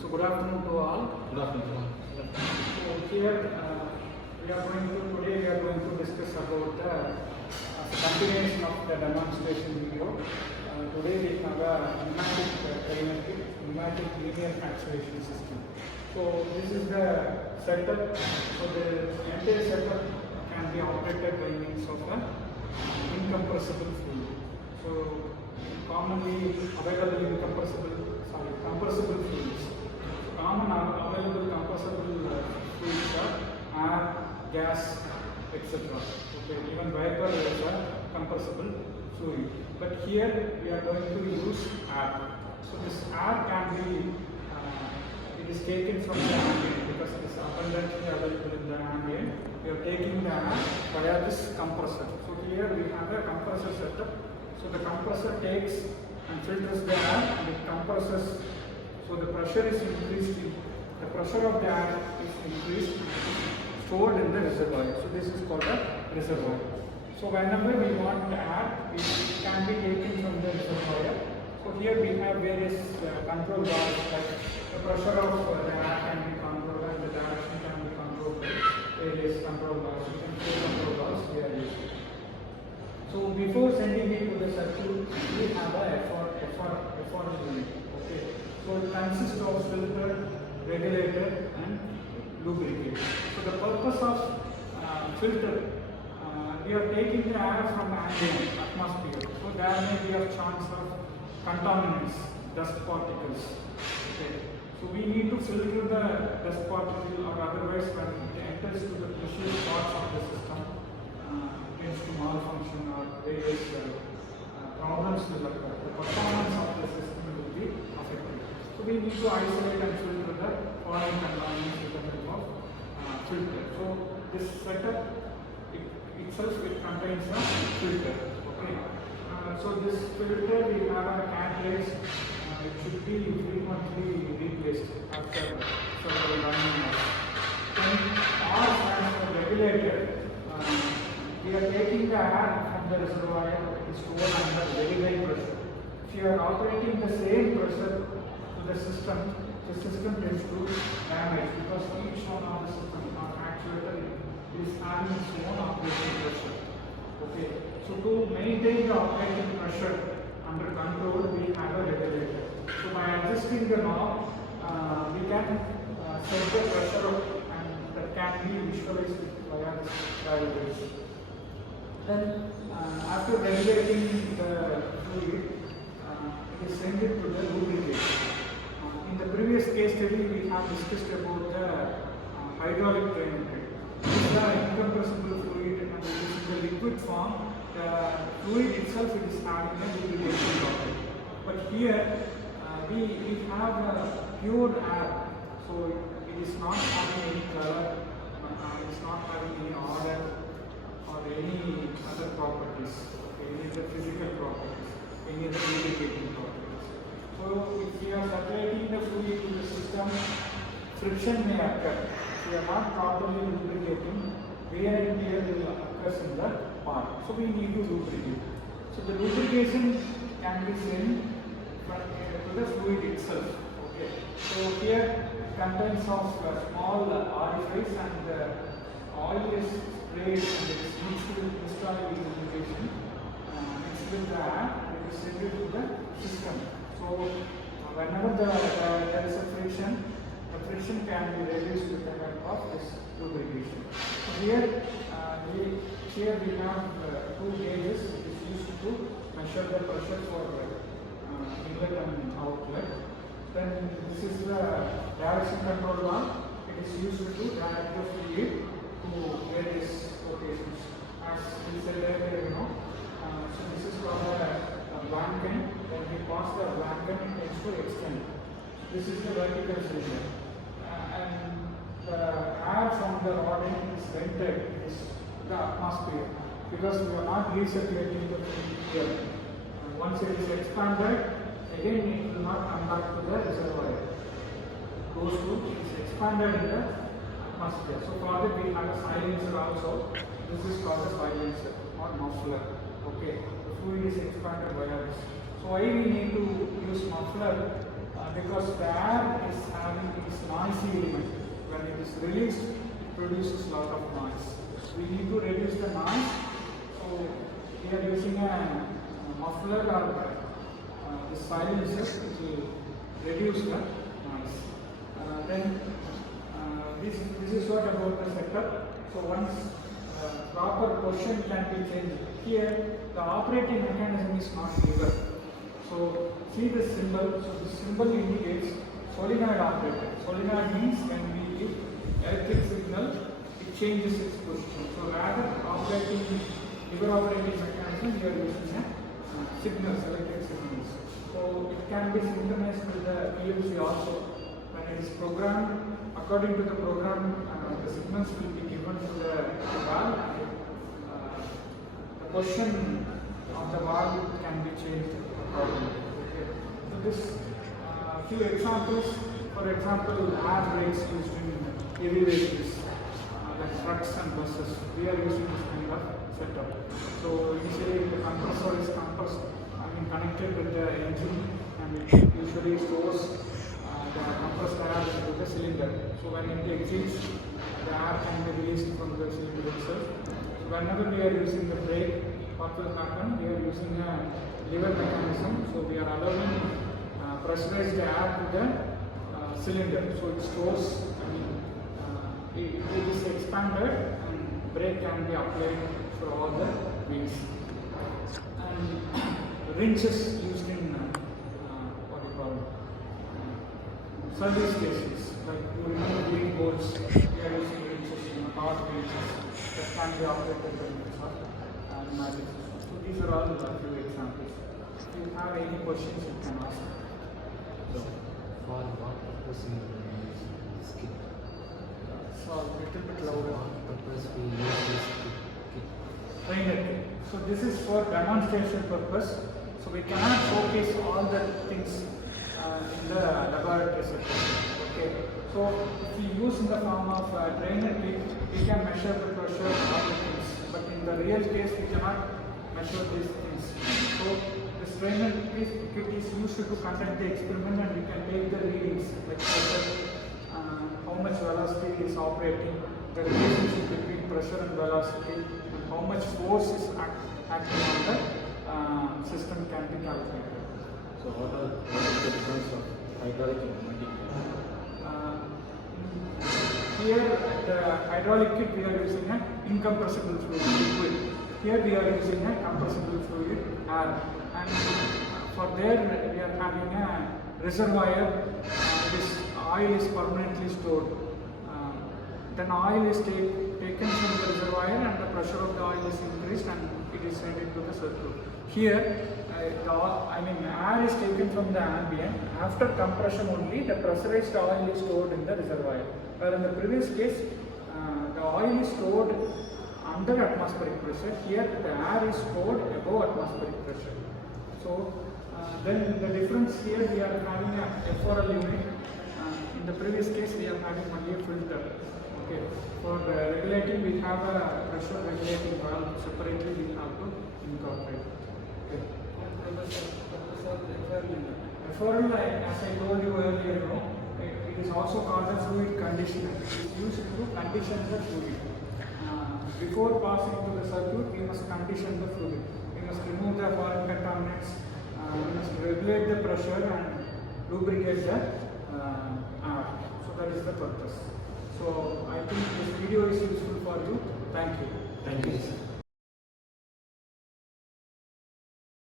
So good afternoon to all. Good afternoon. So here today we are going to discuss about the continuation of the demonstration video. Today we have a pneumatic linear actuation system. So this is the setup. So the entire setup can be operated by means of a incompressible fluid. So commonly available compressible fluids. Common available compressible fluids are air, gas, etc. Okay, even vapor is a compressible fluid. But here we are going to use air. So this air can be, it is taken from the ambient because it is abundantly available in the ambient. We are taking the air via this compressor. So here we have a compressor setup. So the compressor takes and filters the air and it compresses. So the pressure is increased, the pressure of the air is increased, stored in the reservoir. So this is called a reservoir. So whenever we want air, it can be taken from the reservoir. So here we have various control valves, like the pressure of the air can be controlled and the direction can be controlled by various control valves. You can see control valves we are using. So before sending it to the circuit, we have a FR unit. Okay. So it consists of filter, regulator and lubricant. So the purpose of filter, we are taking the air from the ambient atmosphere. So there may be a chance of contaminants, dust particles. Okay. So we need to filter the dust particle, or otherwise when it enters to the precious parts of the system, begins to malfunction or various problems will occur. The performance of the system will be affected. So we need to isolate and filter the foreign contaminants with the help of filter. So this setup itself contains a filter. Okay. So this filter we have a catalyst. It should be frequently replaced after several running hours. Then R stands for regulator. We are taking the air from the reservoir, it is stored under very high pressure. If you are operating the same pressure to the system tends to damage because each one of the system or actuator is having its own operating pressure. Okay. So to maintain the operating pressure under control, we have a regulator. So by adjusting the knob, we can set the pressure and that can be visualized via this dial bridge. Then after regulating the fluid, it is sent it to the lubricant. In the previous case study, we have discussed about the hydraulic pneumatic. This is an incompressible fluid and it is in the liquid form. The fluid itself is having a lubrication property. But here we have a pure air, so it is not having any color, it is not having any odor or any other properties, any other physical properties, any other lubricating properties. So if we are separating the fluid to the system, friction may occur. If we are not properly lubricating, wear and tear will occur in the part. So we need to lubricate. So the lubrication can be sent to the fluid itself. Okay. So here contains of small orifice and oil is sprayed and it is mixed with historic lubrication, mixed with the air, it is sent to the system. So whenever there is a friction, the friction can be reduced with the help of this lubrication. So here we have two gauges which is used to measure the pressure for inlet and outlet. Then this is the direction control valve. It is used to direct the fluid to various locations. As we said earlier, so this is called a blanket. When we pass the blanket, it tends to extend. This is the vertical cylinder. And the air from the rod end is vented, it is the atmosphere, because we are not recirculating the fluid here. Once it is expanded, again it will not come back to the reservoir. Goes to, it is expanded in the atmosphere. So for that we have a silencer also. This is called a silencer or muffler. Okay, the fluid is expanded via this. So why we need to use muffler? because the air is having its noisy element. When it is released, it produces a lot of noise. We need to reduce the noise. So we are using a muffler or the silencer, it will reduce the noise. This is what about the setup. So once proper position can be changed. Here the operating mechanism is not lever. So see this symbol. So this symbol indicates solenoid operated. Solenoid means when we give electric signal, it changes its position. So rather operating lever operating mechanism, we are using a signals, electric signals. So it can be synchronized with the PLC also. When it is programmed, according to the program, the signals will be given to the valve. The position of the valve can be changed accordingly. Okay. So this few examples. For example, air brakes used in heavy vehicles like trucks and buses. We are using this kind of setup. So initially the compressor is connected with the engine, and it usually stores the compressed air into the cylinder. So when it exits, the air can be released from the cylinder itself. So whenever we are using the brake, what will happen? We are using a lever mechanism. So we are allowing pressurized air to the cylinder. So it stores, it is expanded, and brake can be applied for all the wheels. And wrenches used in what you call service stations, like to remove wheel bolts, we are using wrenches, torque wrenches that can be operated by pneumatic. So these are all a few examples. If you have any questions, you can ask. So, for what purpose we use this kit? So a little bit louder. For what purpose we use this kit? Trainer kit. So this is for demonstration purpose. So we cannot showcase all the things in the laboratory setting. Okay. So if we use in the form of trainer kit, we can measure the pressure and all the things. But in the real case, we cannot measure these things. So this trainer kit is used to conduct the experiment, and we can take the readings like pressure, how much velocity is operating, the relationship between pressure and velocity, and how much force is acting on the system can be calculated. So what is the difference of hydraulic and pneumatic? Here the hydraulic kit we are using an incompressible fluid, liquid. Here we are using a compressible fluid, air. And for there we are having a reservoir. This oil is permanently stored. Then oil is taken from the reservoir, and the pressure of the oil is increased, and it is sent into the circuit. Here, air is taken from the ambient. After compression only, the pressurized oil is stored in the reservoir. Where in the previous case, the oil is stored under atmospheric pressure. Here, the air is stored above atmospheric pressure. So, then the difference here, we are having a FRL unit. In the previous case, we are having only a filter. Okay. For regulating, we have a pressure regulating valve. Separately, we have to incorporate. Okay. FRL, as I told you earlier, it is also called a fluid conditioner. It is used to condition the fluid. Before passing to the circuit, we must condition the fluid. We must remove the foreign contaminants. We must regulate the pressure and lubricate the air. So that is the purpose. So I think this video is useful for you. Thank you. Thank you, sir.